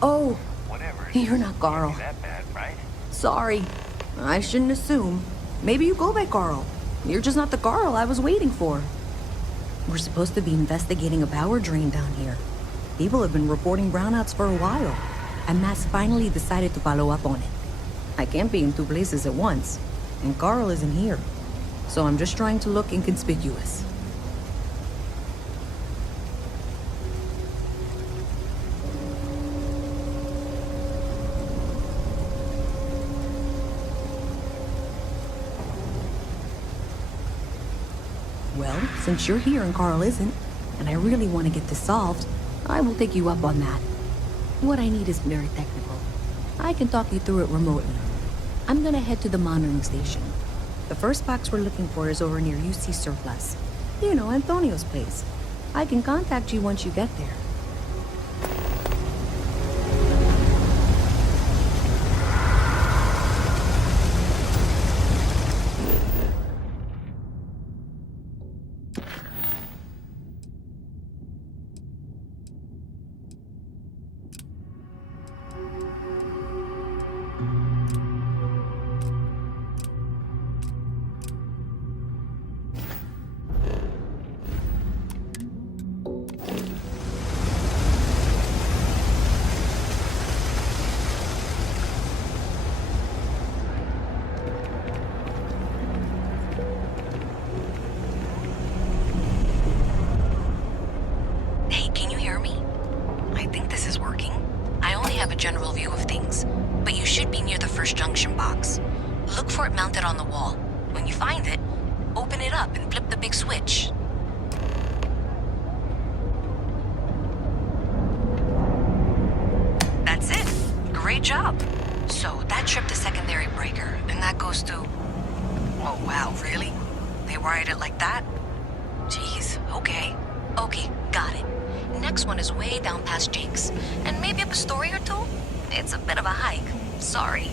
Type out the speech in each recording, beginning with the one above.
Oh, Whatever. you're not Carl. That bad, right? Sorry. I shouldn't assume. Maybe you go by Carl. You're just not the Carl I was waiting for. We're supposed to be investigating a power drain down here. People have been reporting brownouts for a while, and Mass finally decided to follow up on it. I can't be in two places at once, and Carl isn't here. So I'm just trying to look inconspicuous. Well, since you're here and Carl isn't, and I really want to get this solved, I will take you up on that. What I need is very technical. I can talk you through it remotely. I'm gonna head to the monitoring station. The first box we're looking for is over near UC Surplus. You know, Antonio's place. I can contact you once you get there. Hey, can you hear me? I think this is working. I only have a general view of things, but you should be near the first junction box. Look for it mounted on the wall. When you find it, open it up and flip the big switch. That's it. Great job. So that tripped the secondary breaker, and that goes to... Oh, wow, really? They wired it like that? Jeez, okay. Okay, got it. Next one is way down past Jake's, and maybe up a story or two? It's a bit of a hike. Sorry.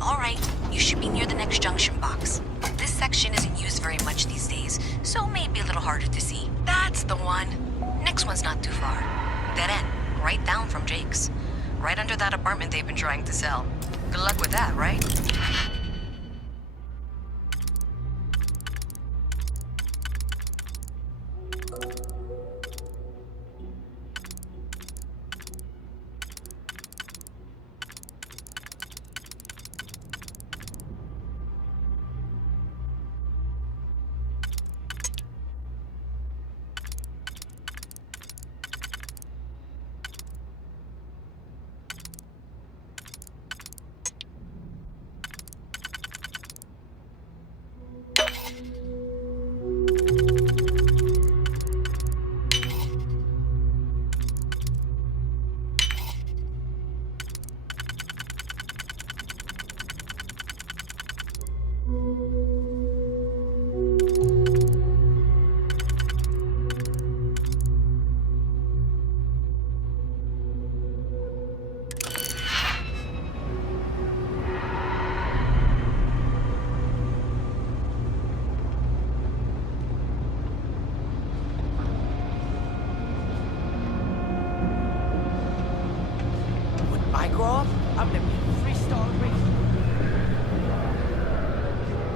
Alright, you should be near the next junction box. This section isn't used very much these days, so maybe a little harder to see. That's the one. Next one's not too far. Dead end, right down from Jake's. Right under that apartment they've been trying to sell. Good luck with that, right?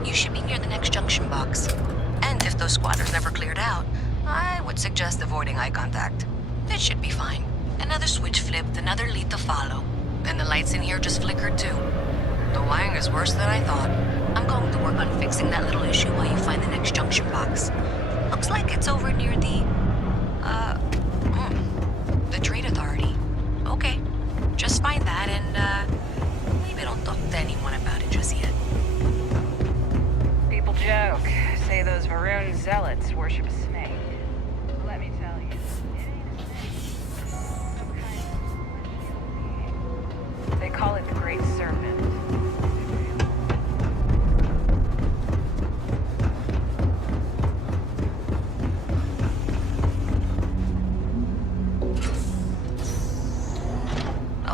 You should be near the next junction box. And if those squatters never cleared out, I would suggest avoiding eye contact. It should be fine. Another switch flipped, another lead to follow. And the lights in here just flickered too. The wiring is worse than I thought. I'm going to work on fixing that little issue while you find the next junction box. Looks like it's over near the trade authority. Okay, just find that and, maybe don't talk to anyone about it just yet. People joke, say those Varun zealots worship a snake. Let me tell you, it ain't a snake. Some kind of celestial being. They call it the Great Serpent.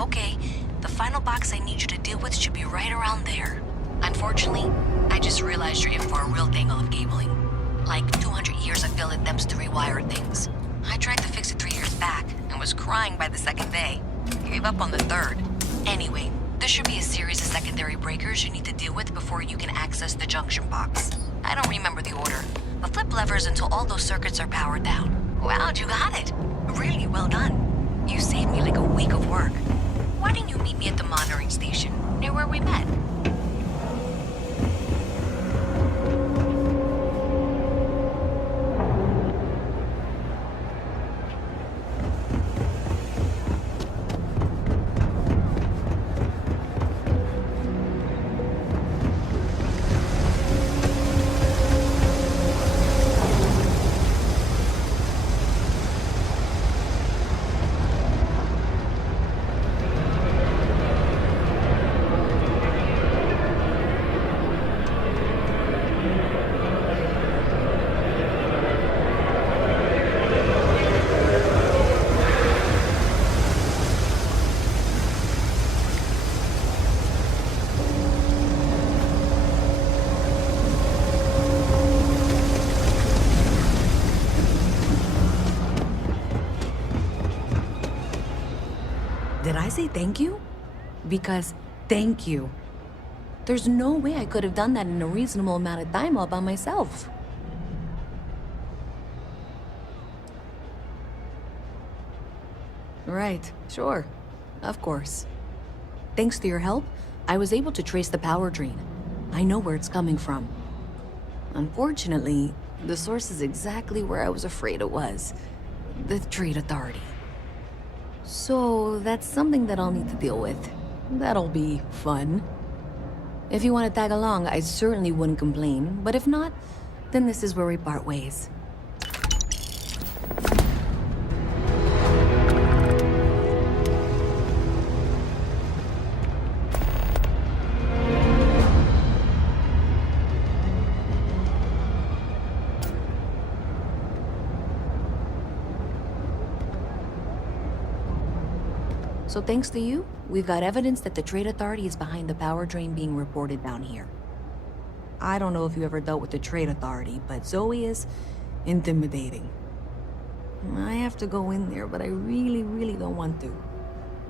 Okay, the final box I need you to deal with should be right around there. Unfortunately, I just realized you're in for a real tangle of cabling. Like 200 years of field attempts to rewire things. I tried to fix it 3 years back and was crying by the second day. Gave up on the third. Anyway, there should be a series of secondary breakers you need to deal with before you can access the junction box. I don't remember the order, but flip levers until all those circuits are powered down. Wow, you got it. Really well done. You saved me like a week of work. Why didn't you meet me at the monitoring station, near where we met? Did I say thank you? Because thank you. There's no way I could have done that in a reasonable amount of time all by myself. Right, sure. Of course. Thanks to your help, I was able to trace the power drain. I know where it's coming from. Unfortunately, the source is exactly where I was afraid it was. The Trade Authority. So that's something that I'll need to deal with. That'll be fun. If you want to tag along, I certainly wouldn't complain, but if not, then this is where we part ways. So thanks to you, we've got evidence that the Trade Authority is behind the power drain being reported down here. I don't know if you ever dealt with the Trade Authority, but Zoe is intimidating. I have to go in there, but I really don't want to.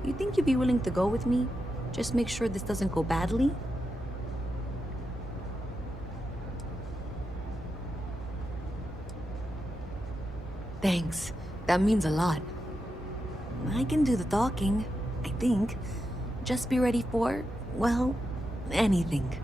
You think you'd be willing to go with me? Just make sure this doesn't go badly? Thanks. That means a lot. I can do the talking, I think. Just be ready for, well, anything.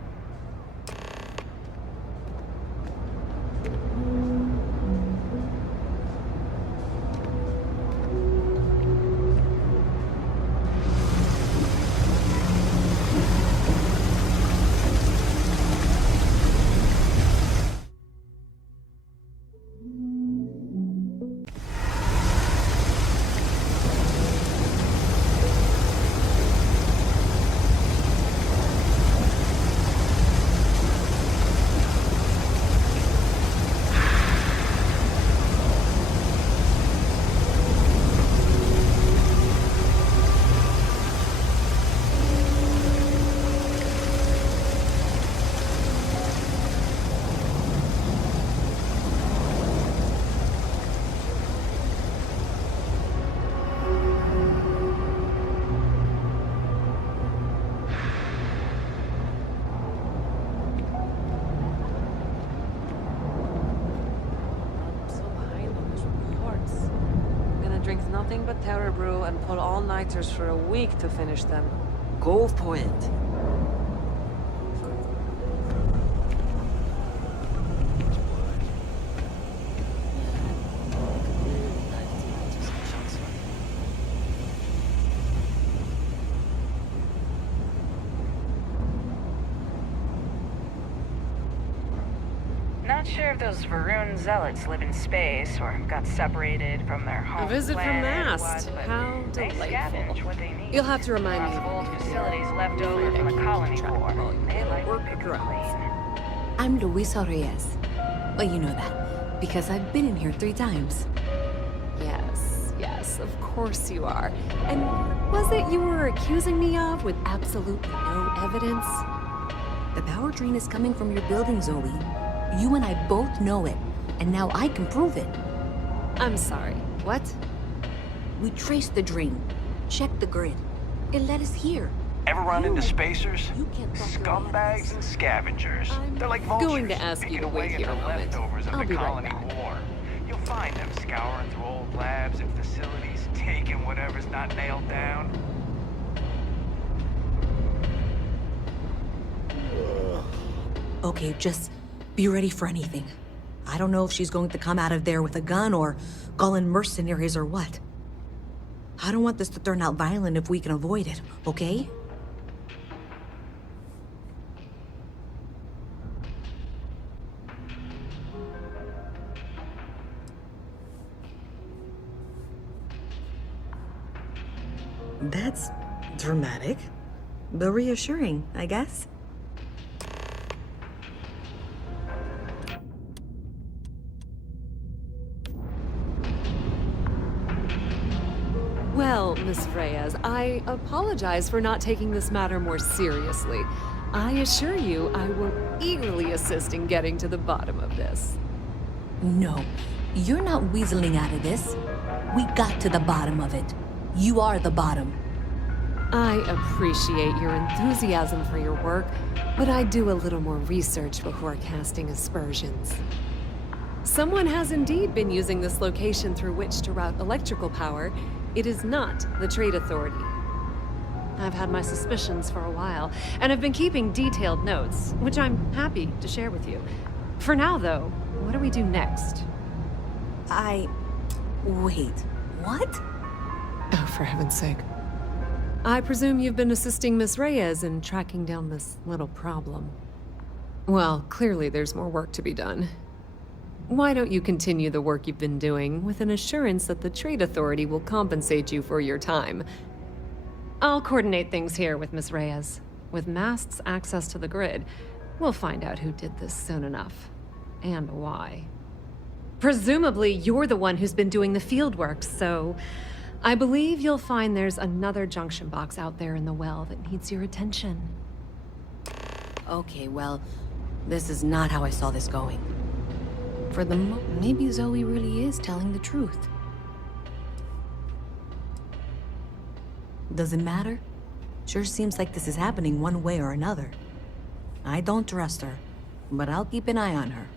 Drink nothing but Terror Brew and pull all-nighters for a week to finish them. Go for it. Not sure if those Varun zealots live in space or got separated from their home A visit from planet or Mast. what, but How they delightful. scavenge what they need. You'll have to remind me From of old it. facilities left over from the colony war. They like Work to pick drugs. clean. I'm Luisa Reyes. Well, you know that, because I've been in here 3 times. Yes. yes, of course you are. And what was it you were accusing me of with absolutely no evidence? The power drain is coming from your building, Zoe. You and I both know it, and now I can prove it. I'm sorry, what? We traced the drain, checked the grid. It led us here. Ever run into spacers? You can't talk your way out of Scumbags this. and scavengers. I'm They're like vultures, going to ask you picking to away wait at here the a moment. leftovers of I'll the be right colony back. war. You'll find them scouring through old labs and facilities, taking whatever's not nailed down. Okay, just be ready for anything. I don't know if she's going to come out of there with a gun or call in mercenaries or what. I don't want this to turn out violent if we can avoid it, okay? That's dramatic, but reassuring, I guess. Well, Miss Reyes, I apologize for not taking this matter more seriously. I assure you I will eagerly assist in getting to the bottom of this. No, you're not weaseling out of this. We got to the bottom of it. You are the bottom. I appreciate your enthusiasm for your work, but I do a little more research before casting aspersions. Someone has indeed been using this location through which to route electrical power. It is not the Trade Authority. I've had my suspicions for a while, and have been keeping detailed notes, which I'm happy to share with you. For now, though, what do we do next? Wait, what? Oh, for heaven's sake. I presume you've been assisting Miss Reyes in tracking down this little problem. Well, clearly there's more work to be done. Why don't you continue the work you've been doing with an assurance that the Trade Authority will compensate you for your time? I'll coordinate things here with Miss Reyes. With Mast's access to the grid, we'll find out who did this soon enough. And why. Presumably, you're the one who's been doing the field work, so I believe you'll find there's another junction box out there in the well that needs your attention. Okay, well, this is not how I saw this going. Maybe Zoe really is telling the truth. Does it matter? Sure seems like this is happening one way or another. I don't trust her, but I'll keep an eye on her.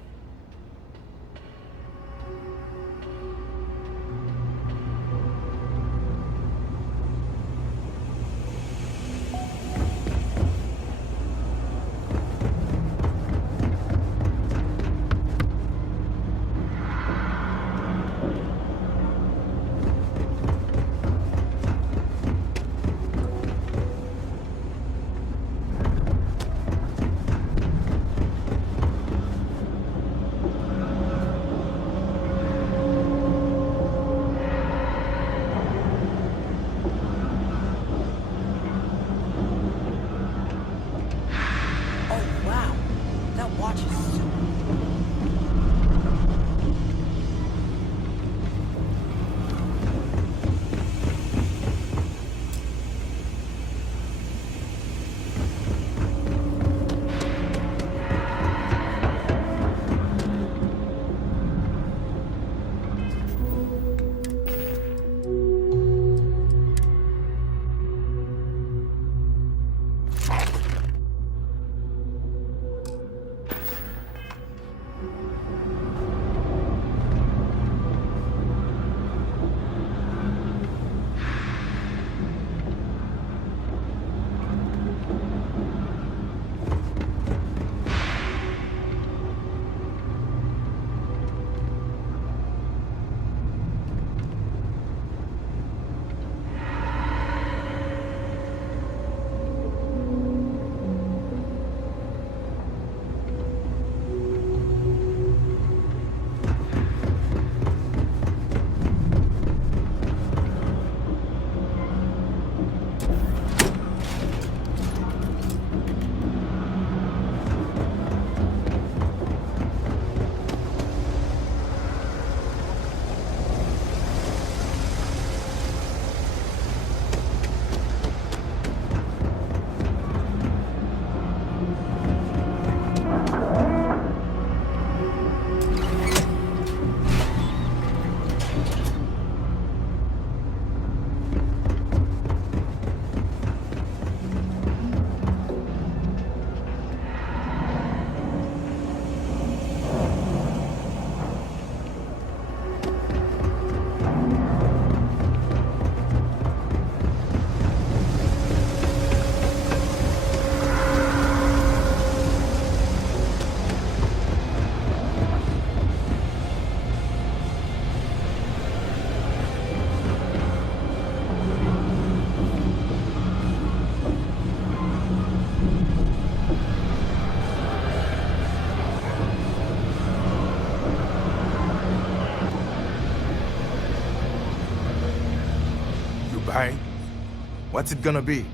What's it gonna be?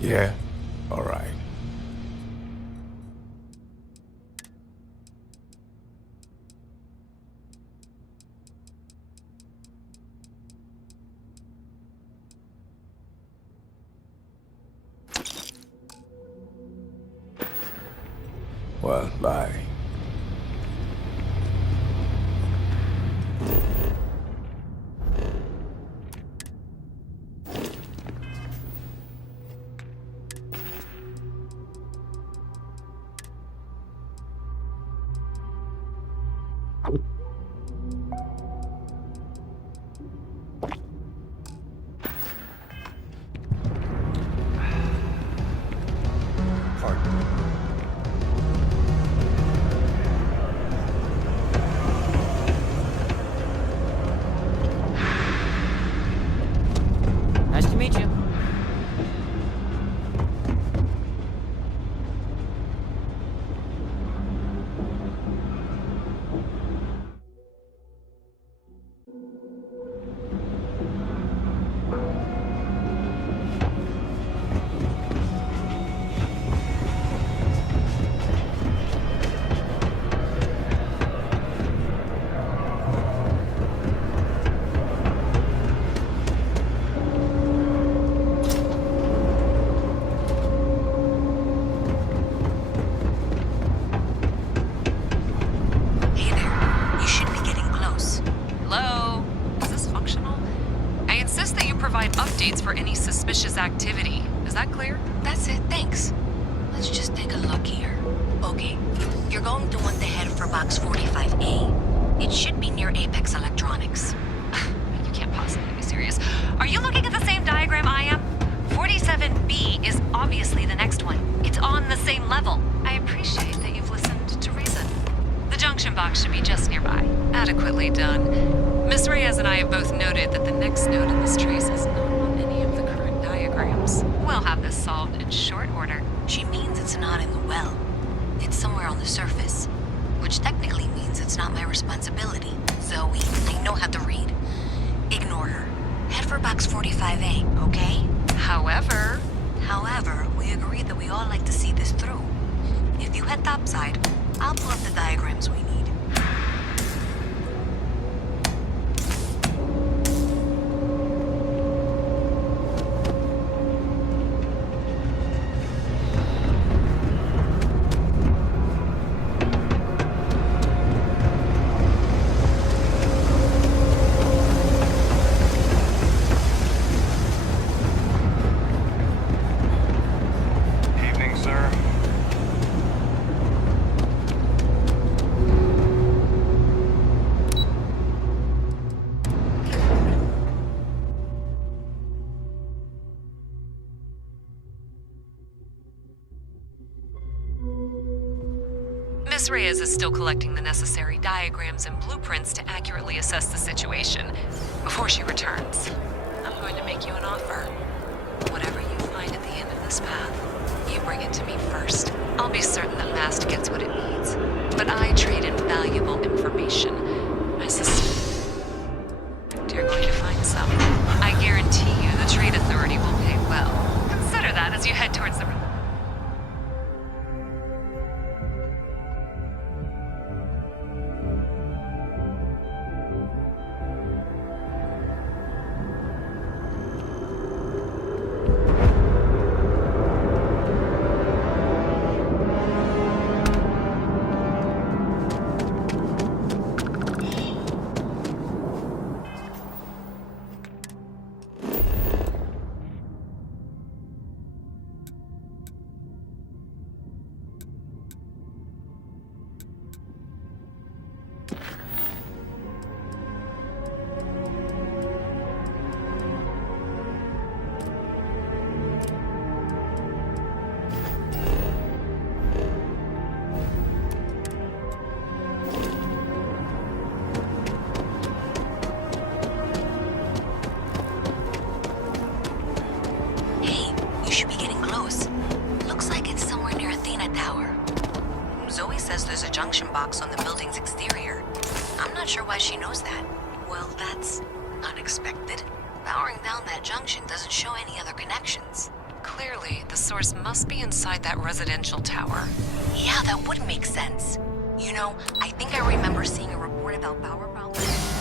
Yeah? Alright. Well, bye. Nice to meet you. Hey there. You should be getting close. Hello? Is this functional? I insist that you provide updates for any suspicious activity. Is that clear? That's it, thanks. Let's just take a look here. Okay, you're going to want to head for box 45A. It should be near Apex Electronics. You can't possibly be serious. Are you looking at the same diagram I am? 47B is obviously the next one. It's on the same level. I appreciate that you've listened to reason. The junction box should be just nearby. Adequately done. Miss Reyes and I have both noted that the next node in this trace is not on any of the current diagrams. We'll have this solved in short order. She means it's not in the well. It's somewhere on the surface. Which technically means it's not my responsibility. Zoe, I know how to read. Ignore her. Head for box 45A, okay? However, We agreed that we all like to see this through. If you head topside, I'll pull up the diagrams we need. Evening, sir. Miss Reyes is still collecting the necessary diagrams and blueprints to accurately assess the situation before she returns. I'm going to make you an offer. Whatever you find at the end of this path, you bring it to me first. I'll be certain that Mast gets what it needs, but I trade in valuable information. I suspect you're going to find some. I guarantee you the Trade Authority will pay well. Consider that as you head towards the... There's a junction box on the building's exterior. I'm not sure why she knows that. Well, that's unexpected. Powering down that junction doesn't show any other connections. Clearly, the source must be inside that residential tower. Yeah, that would make sense. You know, I think I remember seeing a report about power problems.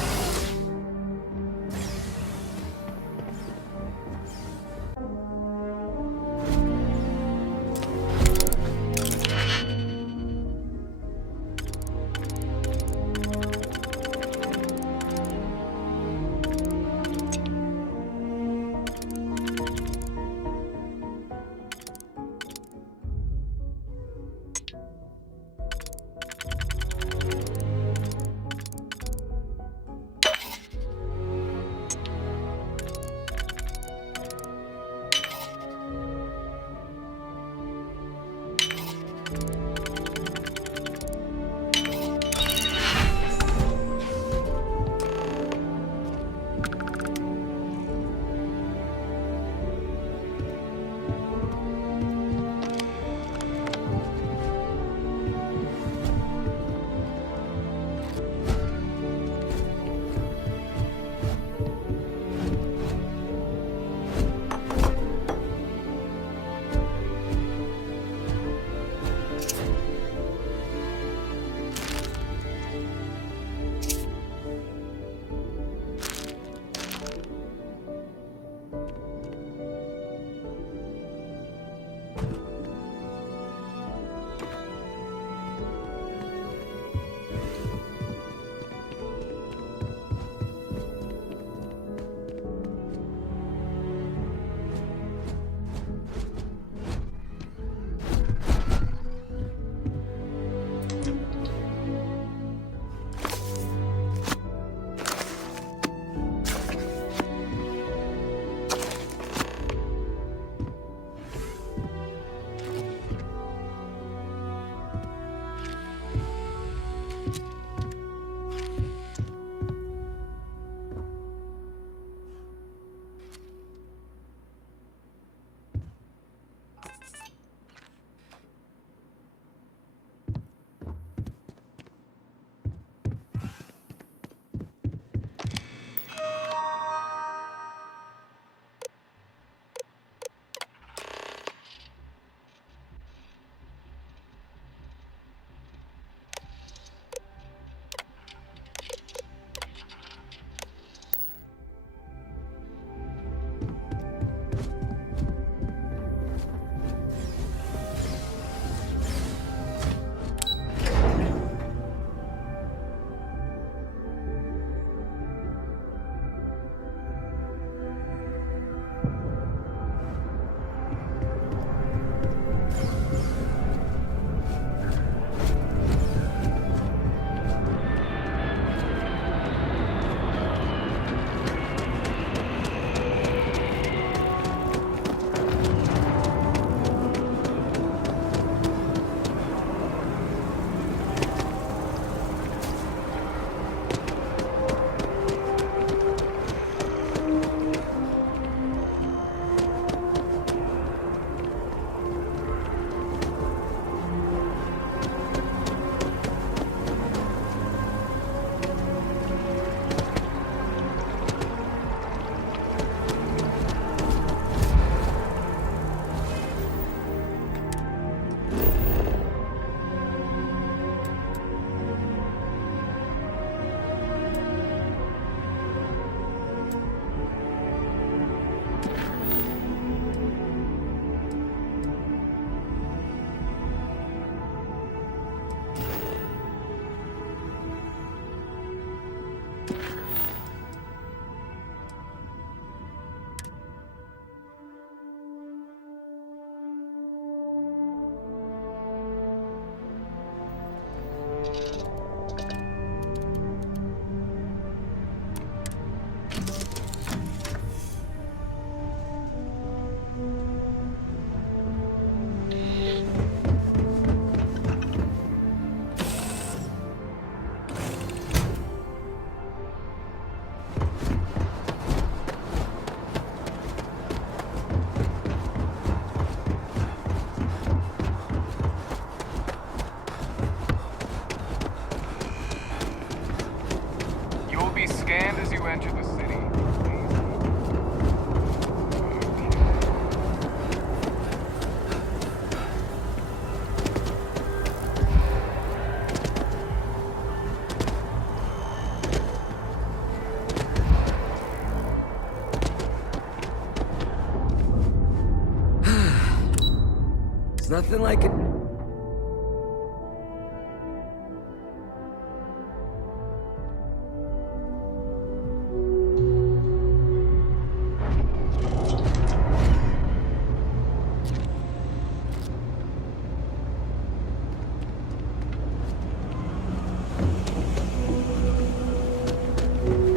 It's nothing like it.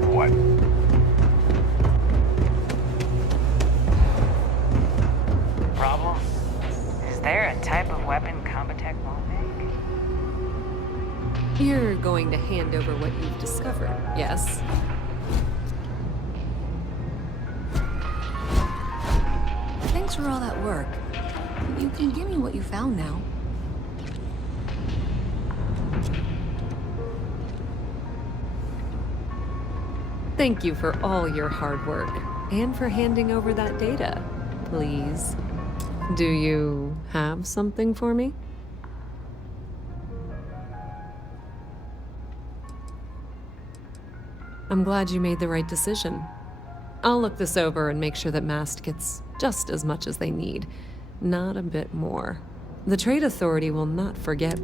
What? Problem? Is there a type of weapon Compotech won't make? You're going to hand over what you've discovered, yes? Thanks for all that work. You can give me what you found now. Thank you for all your hard work, and for handing over that data, please. Do you have something for me? I'm glad you made the right decision. I'll look this over and make sure that Mast gets just as much as they need, not a bit more. The Trade Authority will not forget.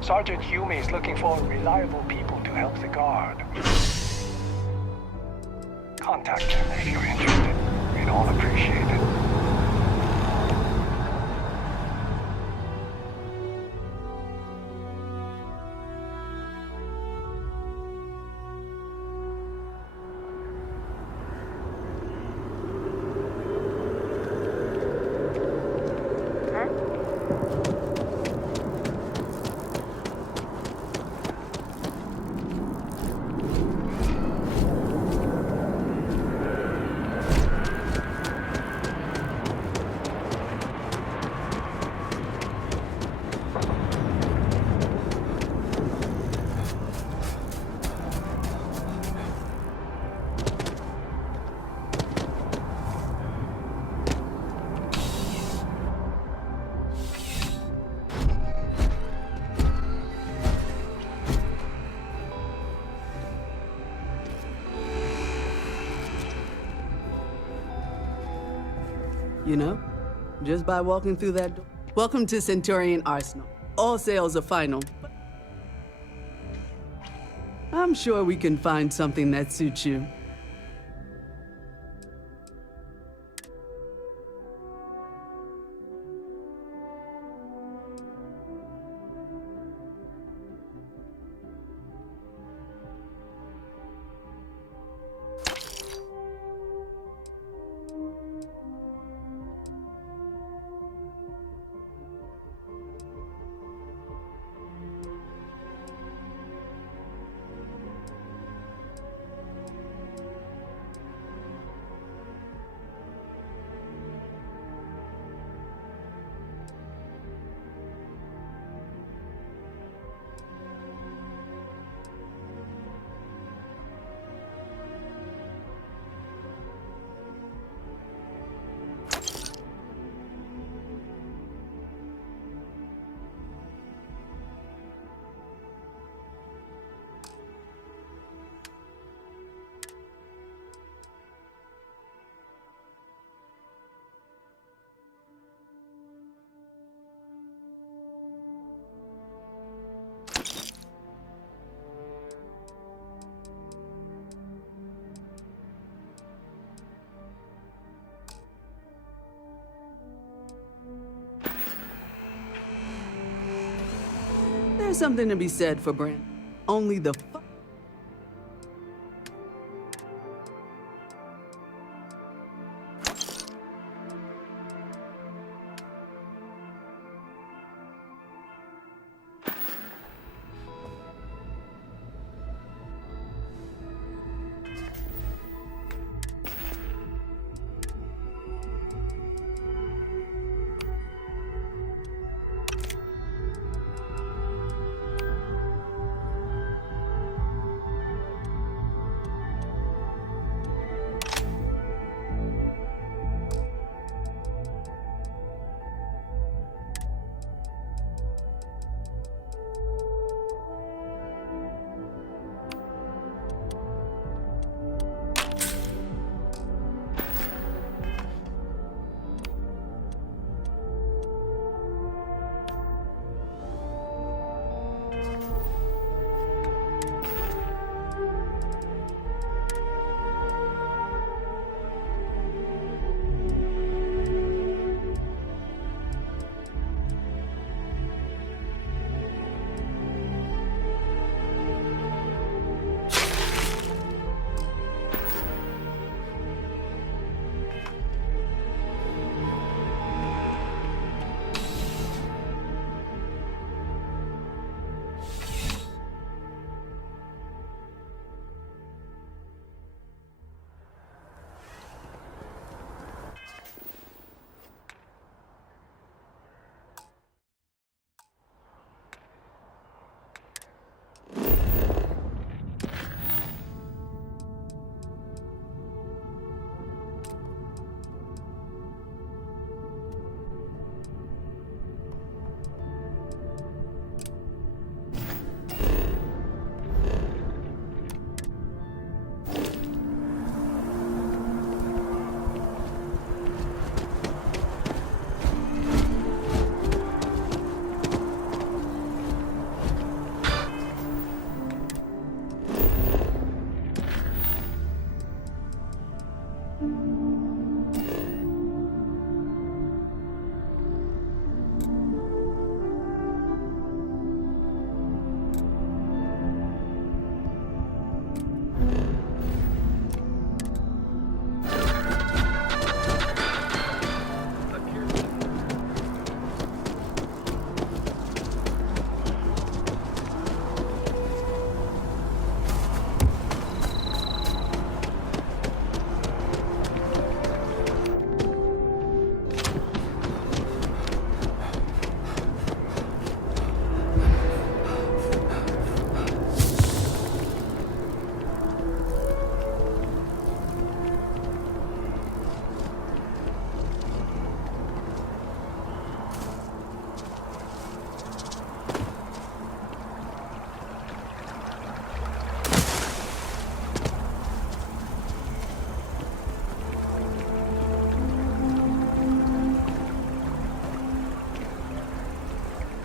Sergeant Hume is looking for reliable people to help the guard. Contact him if you're interested. We'd all appreciate it. you know? Just by walking through that door. Welcome to Centurion Arsenal. All sales are final. I'm sure we can find something that suits you. There's something to be said for Brand. Only the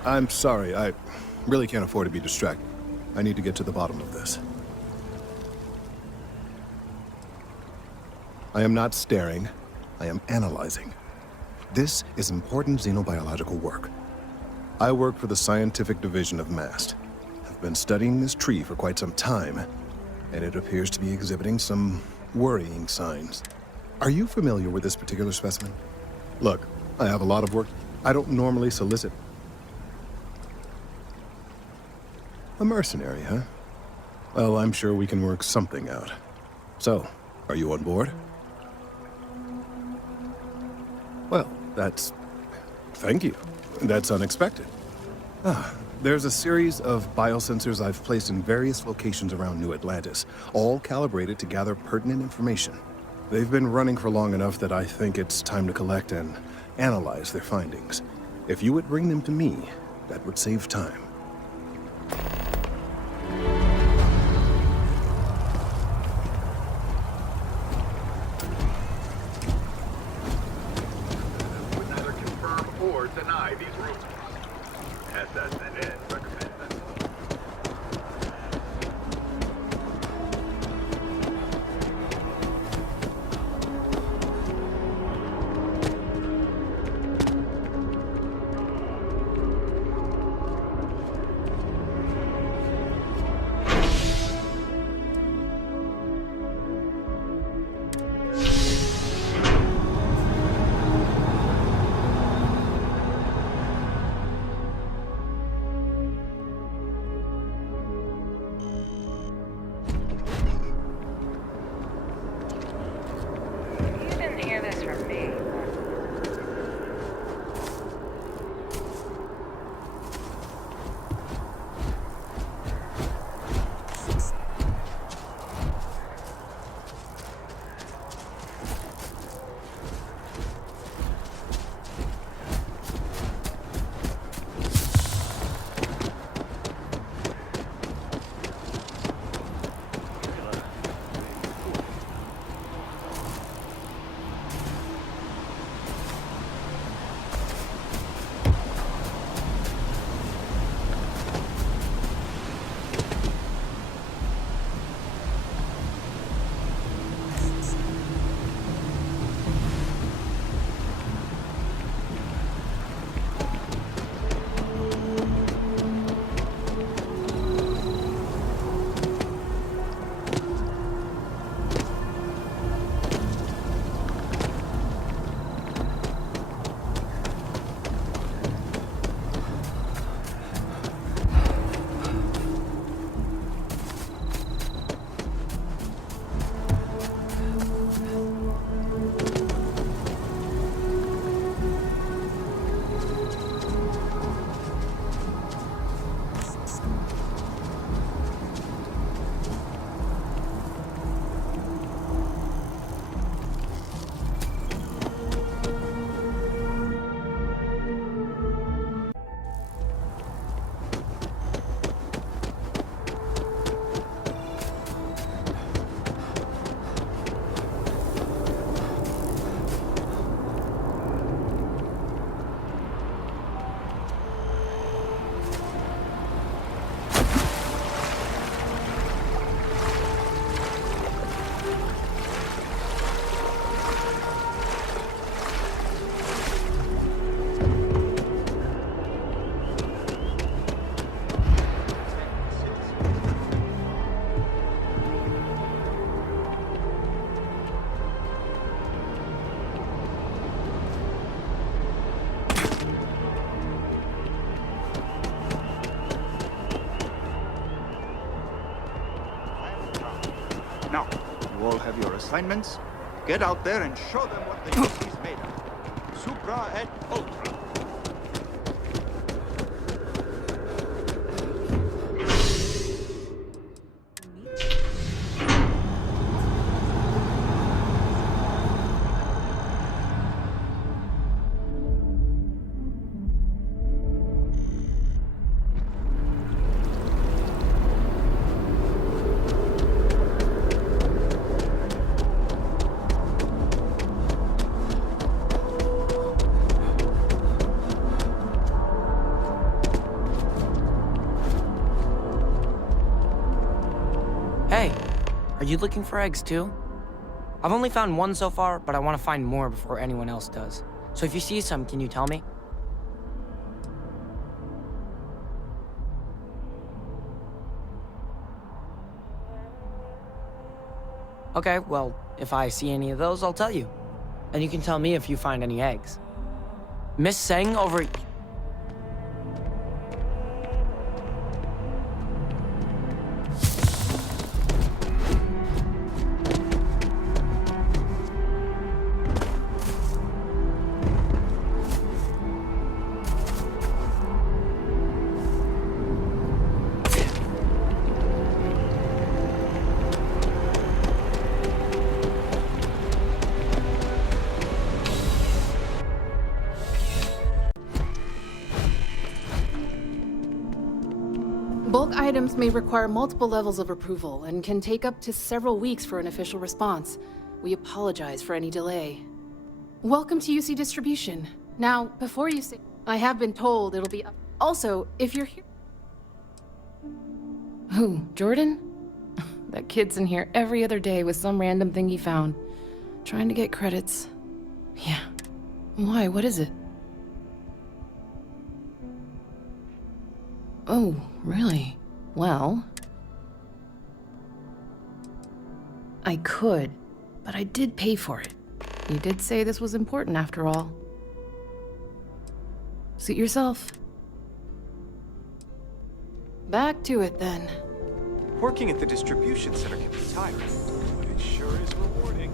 I'm sorry, I really can't afford to be distracted. I need to get to the bottom of this. I am not staring, I am analyzing. This is important xenobiological work. I work for the scientific division of MAST. I've been studying this tree for quite some time, and it appears to be exhibiting some worrying signs. Are you familiar with this particular specimen? Look, I have a lot of work. I don't normally solicit. A mercenary, huh? Well, I'm sure we can work something out. So, are you on board? Well, thank you. That's unexpected. There's a series of biosensors I've placed in various locations around New Atlantis, all calibrated to gather pertinent information. They've been running for long enough that I think it's time to collect and analyze their findings. If you would bring them to me, that would save time. Would neither confirm or deny these rumors. SSNN recommends that. You didn't hear this from me. Now, you all have your assignments. Get out there and show them what the UC's made of. Supra et Ultra. Are you looking for eggs too? I've only found one so far, but I want to find more before anyone else does. So if you see some, can you tell me? Okay, well, if I see any of those, I'll tell you. And you can tell me if you find any eggs. Miss Seng over... Bulk items may require multiple levels of approval and can take up to several weeks for an official response. We apologize for any delay. Welcome to UC Distribution. Now, before you say, I have been told it'll be up. Also, if you're here... Who, Jordan? That kid's in here every other day with some random thing he found. Trying to get credits. Yeah. Why, what is it? Oh, really? Well... I could, but I did pay for it. You did say this was important after all. Suit yourself. Back to it then. Working at the distribution center can be tiring, but it sure is rewarding.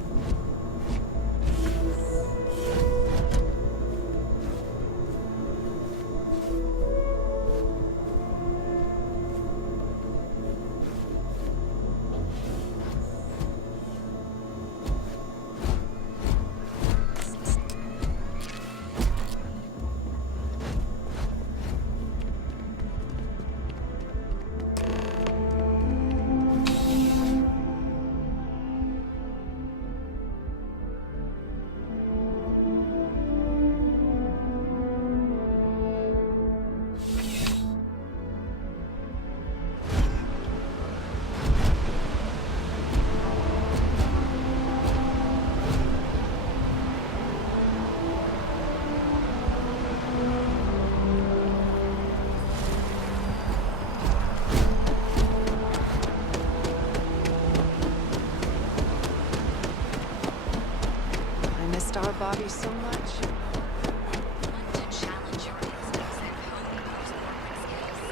Our Bobby so much. To challenge your instincts and hone those corporate skills.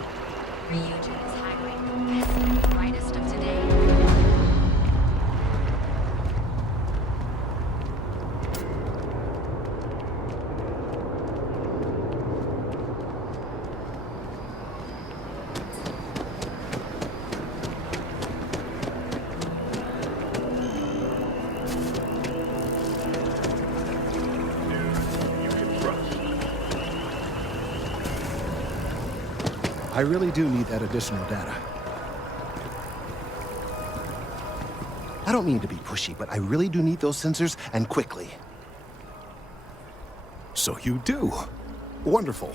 Ryujin is hiring the best and brightest of today. I really do need that additional data. I don't mean to be pushy, but I really do need those sensors, and quickly. So you do. Wonderful.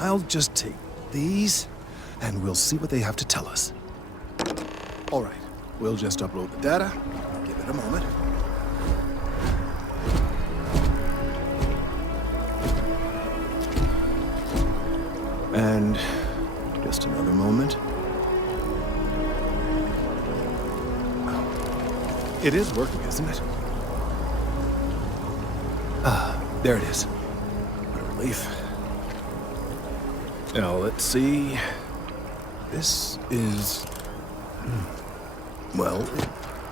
I'll just take these, and we'll see what they have to tell us. All right, we'll just upload the data. Give it a moment. And just another moment. It is working, isn't it? Ah, there it is. What a relief. Now, let's see. This is... well,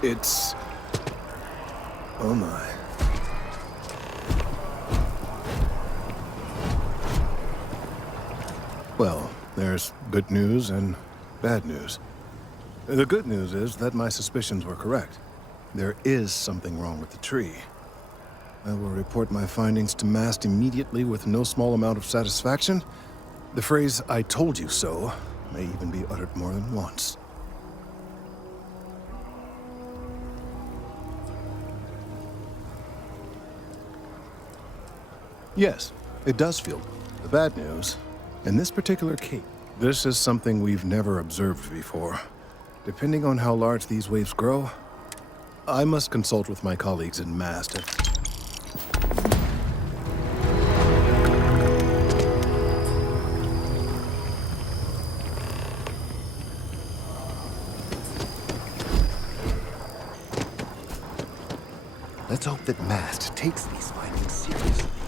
it's... oh my. Well, there's good news and bad news. The good news is that my suspicions were correct. There is something wrong with the tree. I will report my findings to MAST immediately with no small amount of satisfaction. The phrase, "I told you so," may even be uttered more than once. Yes, it does feel the bad news. In this particular case, this is something we've never observed before. Depending on how large these waves grow, I must consult with my colleagues in MAST. Let's hope that MAST takes these findings seriously.